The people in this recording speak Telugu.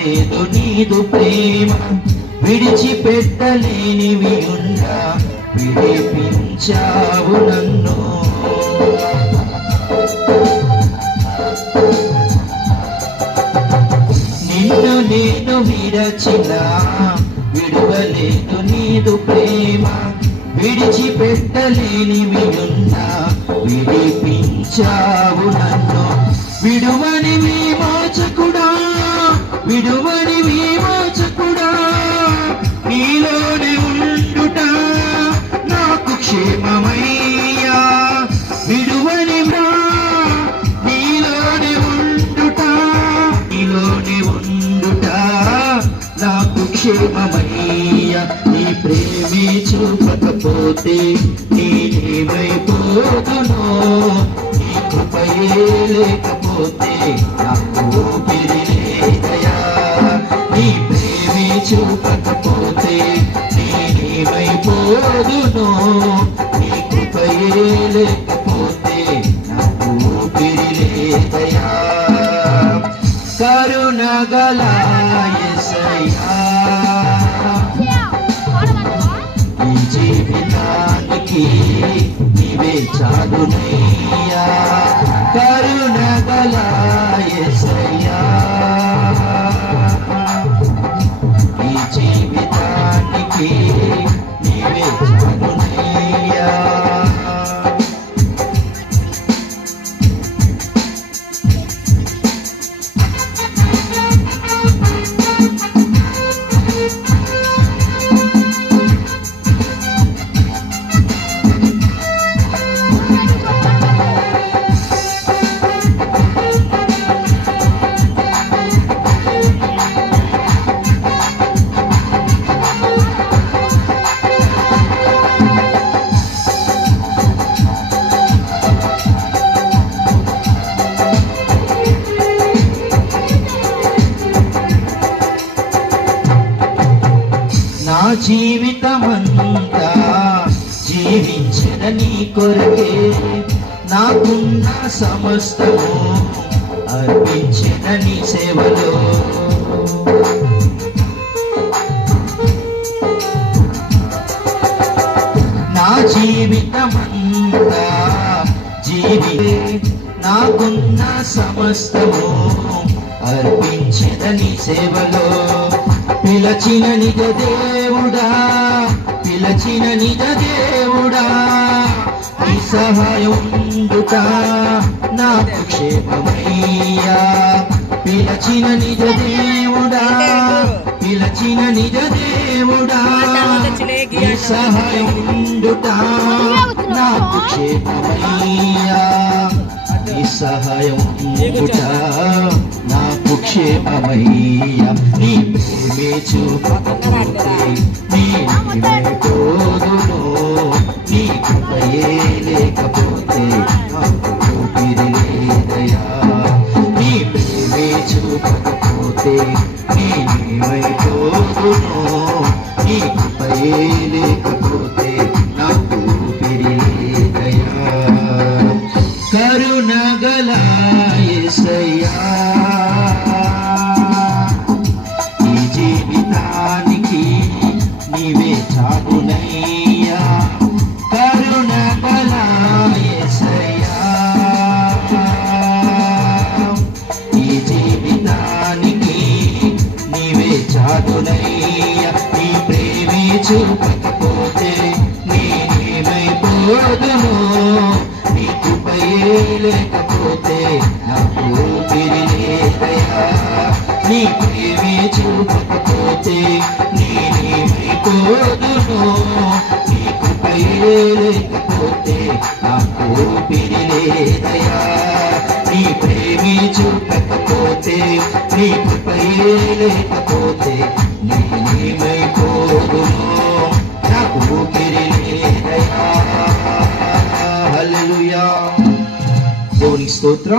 విడువలేదు నీదు ప్రేమ, విడిచిపెట్టలేనివి ఉండా విడిపించావు నన్ను. నిన్ను నేను విడచిన విడువలేదు నీదు ప్రేమ, విడిచిపెట్టలేనివి ఉన్నా విడిపించావు నన్ను. విడువని విమోచకుడా, విడువని విమోచకుడా, నీలోనే ఉండుట నాకు క్షేమమయ్యా. విడువని నీలోనే ఉండుట, నీలోనే ఉండుట నాకు క్షేమమయ్యా. నీ ప్రేమే చూపకపోతే నేనేమైపోదునో, నీ కృపయే లేకపోతే నాకు ఊపిరి లేదయా. నీ ప్రేమే చూపకపోతే నేనేమైపోదునో, నీ కృపయే లేకపోతే నాకు ఊపిరి లేదయా. కరుణగల యేసయ్యా, ఈ జీవితానికి నీవే చాలునయ్యా. కరుణగల యేసయ్యా, ఈ జీవితానికి నీవే చాలునయ్యా. నా జీవితమంతా జీవించిన నీ కొరకే, నాకున్న సమస్తము అర్పించిన నీ సేవలో. నా జీవితమంతా నాకున్న సమస్తము అర్పించిన నీ సేవలో. పిలచిన నిజ దేవుడా, పిలచిన నిజ దేవుడా, నీ సహాయం ఉండుట నాకు క్షేమమయ్యా. పిలచిన నిజ దేవుడా, పిలచిన నిజ దేవుడా, నీ సహాయం ఉండుట నాకు క్షేమమయ్యా. నీ సహాయం ఉండుట నాకు క్షేమమయ్యా. నీ ప్రేమే చూపకపోతే నేనేమైపోదునో, నీ కృపయే లేకపోతే నాకు ఊపిరి లేదయా. నీ ప్రేమే చూపకపోతే నేనేమైపోదునో, నీ కృపయే లేకపోతే నాకు ఊపిరి లేదయా. కరుణగల యేసయ్యా, ఈ జీవితానికి నీవే చాలునయ్యా. కరుణగల యేసయ్యా, ఈ జీవితానికి నీవే చాలునయ్యా. నీ ప్రేమే చూపకపోతే నేనేమైపోదునో, నీ కృపయే లేకపోతే నాకు ఊపిరి లేదయా. నీ ప్రేమే చూపకపోతే నేనేమైపోదునో, నీ కృపయే లేకపోతే నాకు ఊపిరి లేదయా. నీ ప్రేమే చూపకపోతే నీ కృపయే లేకపోతే నేనేమైపోదునో, నాకు ఊపిరి లేదయా. హల్లెలూయా. దేవునికి స్తోత్రం.